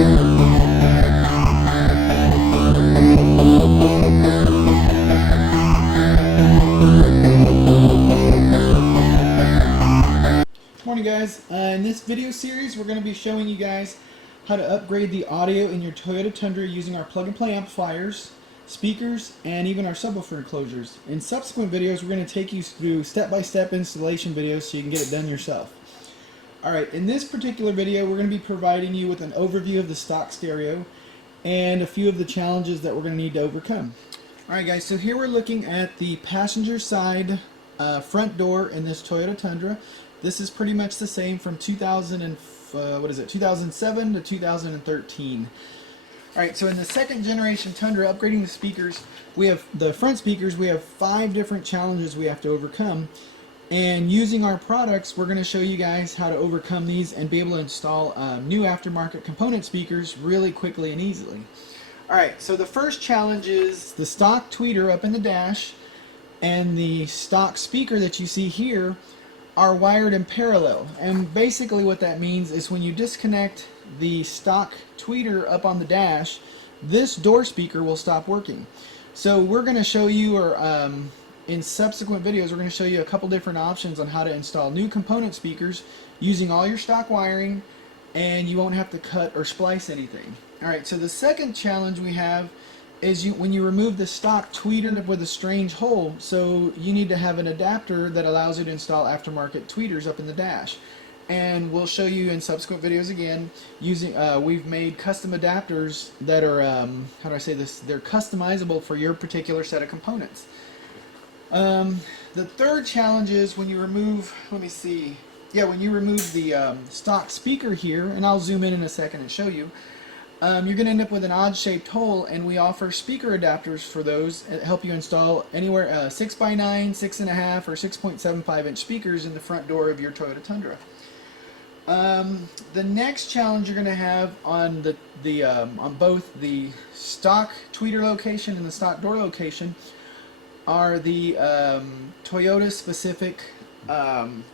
Morning guys, in this video series we're going to be showing you guys how to upgrade the audio in your Toyota Tundra using our plug-and-play amplifiers, speakers, and even our subwoofer enclosures. In subsequent videos we're going to take you through step-by-step installation videos so you can get it done yourself. Alright, in this particular video we're going to be providing you with an overview of the stock stereo and a few of the challenges that we're going to need to overcome. Alright guys, so here we're looking at the passenger side front door in this Toyota Tundra. This is pretty much the same from 2007 to 2013. Alright, so in the second generation Tundra, upgrading the speakers, we have the front speakers, we have 5 different challenges we have to overcome. And using our products, we're going to show you guys how to overcome these and be able to install new aftermarket component speakers really quickly and easily. Alright, so the first challenge is the stock tweeter up in the dash and the stock speaker that you see here are wired in parallel, and basically what that means is when you disconnect the stock tweeter up on the dash, this door speaker will stop working. So we're going to show you, or in subsequent videos we're going to show you a couple different options on how to install new component speakers using all your stock wiring, and you won't have to cut or splice anything. Alright, so the second challenge we have is when you remove the stock tweeter with a strange hole, so you need to have an adapter that allows you to install aftermarket tweeters up in the dash. And we'll show you in subsequent videos again using we've made custom adapters that are how do I say this, they're customizable for your particular set of components. The third challenge is when you remove, when you remove the stock speaker here, and I'll zoom in a second and show you. You're going to end up with an odd-shaped hole, and we offer speaker adapters for those that help you install anywhere 6x9, 6.5, or 6.75 inch speakers in the front door of your Toyota Tundra. The next challenge you're going to have on on both the stock tweeter location and the stock door location are the Toyota-specific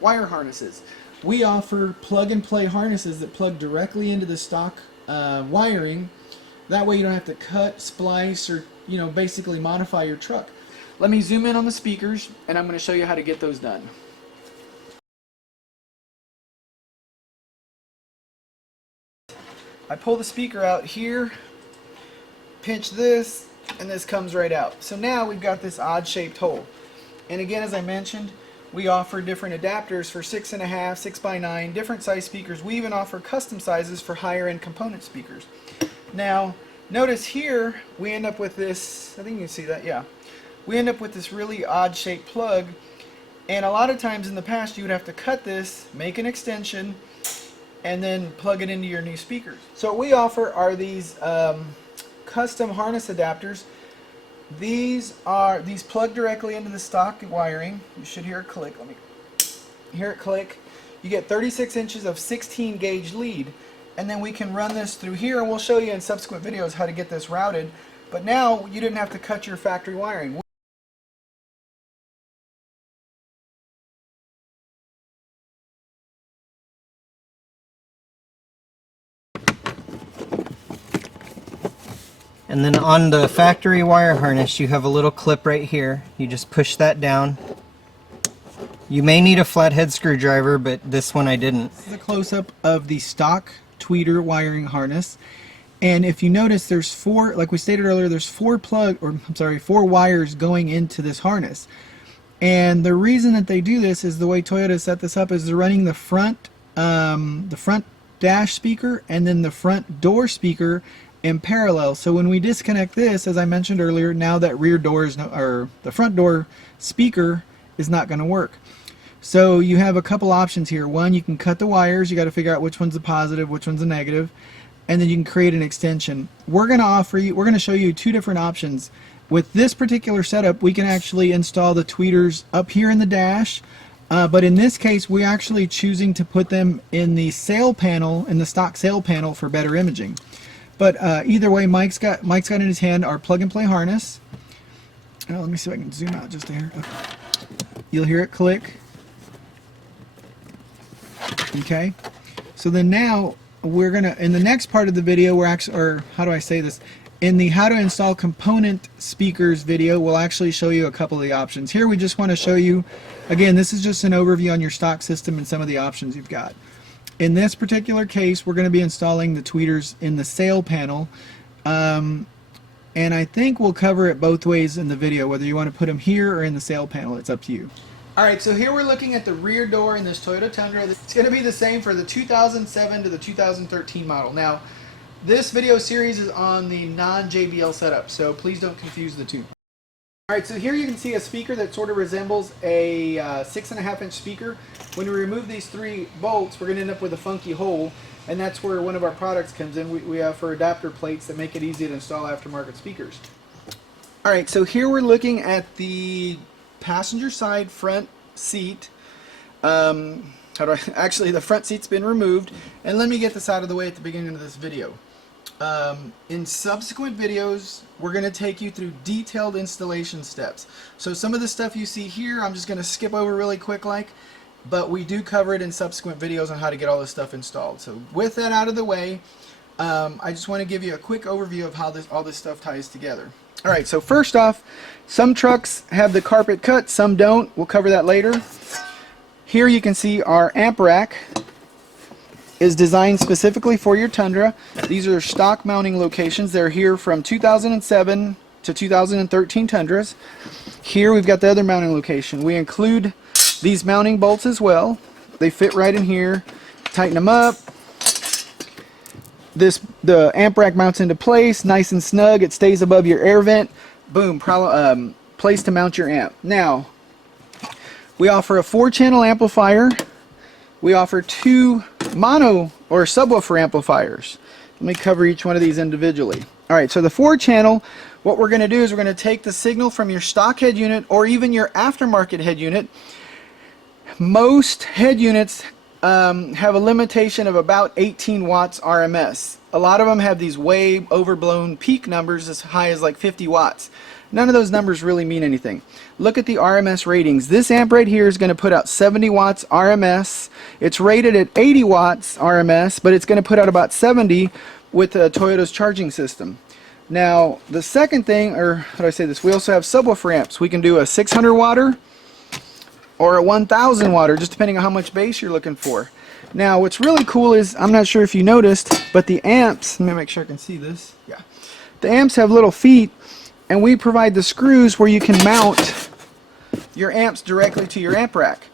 wire harnesses. We offer plug-and-play harnesses that plug directly into the stock wiring. That way you don't have to cut, splice, or basically modify your truck. Let me zoom in on the speakers and I'm going to show you how to get those done. I pull the speaker out here, pinch this, and this comes right out. So now we've got this odd shaped hole, and again, as I mentioned, we offer different adapters for 6.5, 6x9, different size speakers. We even offer custom sizes for higher end component speakers. Now, notice here we end up with this, I think you can see that, yeah. We end up with this really odd shaped plug, and a lot of times in the past you would have to cut this, make an extension, and then plug it into your new speakers. So what we offer are these custom harness adapters. These plug directly into the stock wiring. You should hear it click. Let me hear it click. You get 36 inches of 16 gauge lead, and then we can run this through here, and we'll show you in subsequent videos how to get this routed. But now you didn't have to cut your factory wiring. And then on the factory wire harness you have a little clip right here. You just push that down. You may need a flathead screwdriver, but this one I didn't. This is a close-up of the stock tweeter wiring harness, and if you notice there's four, like we stated earlier, there's four wires going into this harness. And the reason that they do this is the way Toyota set this up is they're running the front dash speaker and then the front door speaker in parallel. So when we disconnect this, as I mentioned earlier, now that rear door is or the front door speaker is not going to work. So you have a couple options here. One, you can cut the wires. You got to figure out which one's a positive, which one's a negative, and then you can create an extension. We're going to show you 2 different options. With this particular setup, we can actually install the tweeters up here in the dash, but in this case, we're actually choosing to put them in the sail panel, in the stock sail panel, for better imaging. But either way, Mike's got in his hand our plug-and-play harness. Let me see if I can zoom out just there. Okay. You'll hear it click. Okay. So then now we're gonna, in the next part of the video, we're actually, or how do I say this? In the how to install component speakers video, we'll actually show you a couple of the options. Here we just want to show you, again, this is just an overview on your stock system and some of the options you've got. In this particular case, we're going to be installing the tweeters in the sail panel. And I think we'll cover it both ways in the video, whether you want to put them here or in the sail panel, it's up to you. Alright, so here we're looking at the rear door in this Toyota Tundra. It's going to be the same for the 2007 to the 2013 model. Now, this video series is on the non-JBL setup, so please don't confuse the two. Alright, so here you can see a speaker that sort of resembles a 6.5-inch speaker. When we remove these 3 bolts, we're going to end up with a funky hole, and that's where one of our products comes in. We have for adapter plates that make it easy to install aftermarket speakers. Alright, so here we're looking at the passenger side front seat. Actually, the front seat's been removed, and let me get this out of the way at the beginning of this video. In subsequent videos, we're going to take you through detailed installation steps. So some of the stuff you see here, I'm just going to skip over really quick but we do cover it in subsequent videos on how to get all this stuff installed. So with that out of the way, I just want to give you a quick overview of how all this stuff ties together. Alright, so first off, some trucks have the carpet cut, some don't. We'll cover that later. Here you can see our amp rack is designed specifically for your Tundra. These are stock mounting locations. They're here from 2007 to 2013 Tundras. Here we've got the other mounting location. We include these mounting bolts as well. They fit right in here. Tighten them up. The amp rack mounts into place, nice and snug. It stays above your air vent. Boom, place to mount your amp. Now, we offer a 4-channel amplifier. We offer 2 mono or subwoofer amplifiers. Let me cover each one of these individually. Alright, so the 4-channel, what we're going to do is we're going to take the signal from your stock head unit or even your aftermarket head unit. Most head units have a limitation of about 18 watts RMS. A lot of them have these way overblown peak numbers as high as like 50 watts. None of those numbers really mean anything. Look at the RMS ratings. This amp right here is going to put out 70 watts RMS. It's rated at 80 watts RMS, but it's going to put out about 70 with Toyota's charging system. Now, the second thing, or how do I say this, we also have subwoofer amps. We can do a 600 watter or a 1000 watter, just depending on how much bass you're looking for. Now, what's really cool is, I'm not sure if you noticed, but the amps, let me make sure I can see this. Yeah. The amps have little feet, and we provide the screws where you can mount your amps directly to your amp rack.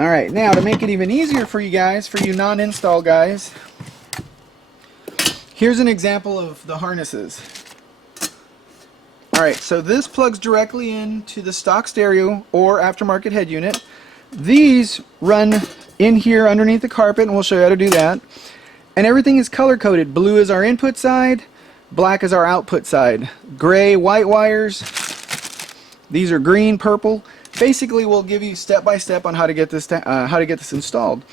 Alright, now to make it even easier for you guys, for you non-install guys, here's an example of the harnesses. Alright, so this plugs directly into the stock stereo or aftermarket head unit. These run in here underneath the carpet, and we'll show you how to do that. And everything is color-coded. Blue is our input side, black is our output side. Gray, white wires. These are green, purple. Basically, we'll give you step by step on how to get this installed.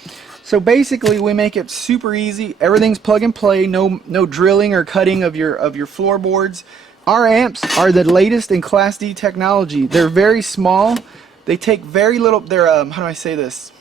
So basically, we make it super easy. Everything's plug and play. No drilling or cutting of your floorboards. Our amps are the latest in Class D technology. They're very small. They take very little. They're how do I say this?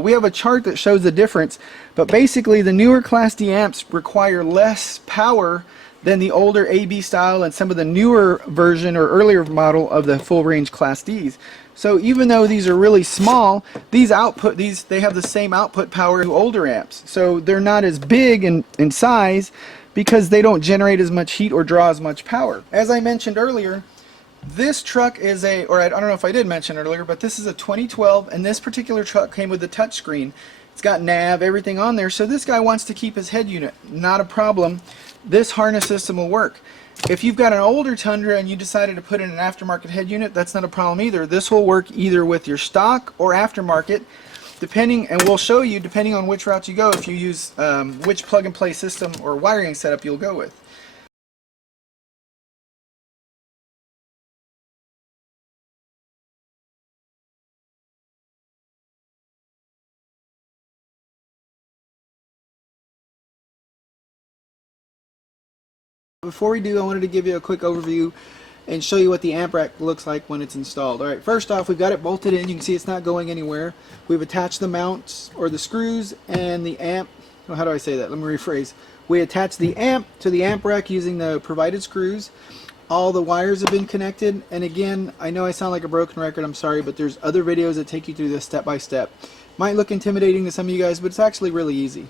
We have a chart that shows the difference. But basically, the newer Class D amps require less power than the older AB style and some of the newer version or earlier model of the full range Class Ds. So even though these are really small, they have the same output power as older amps. So they're not as big in size because they don't generate as much heat or draw as much power. As I mentioned earlier, this truck is I don't know if I did mention earlier, but this is a 2012, and this particular truck came with a touchscreen. It's got nav, everything on there, so this guy wants to keep his head unit. Not a problem. This harness system will work. If you've got an older Tundra and you decided to put in an aftermarket head unit, that's not a problem either. This will work either with your stock or aftermarket, and we'll show you, depending on which route you go, if you use which plug-and-play system or wiring setup you'll go with. Before we do, I wanted to give you a quick overview and show you what the amp rack looks like when it's installed. Alright, first off, we've got it bolted in. You can see it's not going anywhere. We've attached the mounts or the screws and the amp well, how do I say that? Let me rephrase. We attach the amp to the amp rack using the provided screws. All the wires have been connected, and again, I know I sound like a broken record, I'm sorry, but there's other videos that take you through this step by step. Might look intimidating to some of you guys, but it's actually really easy.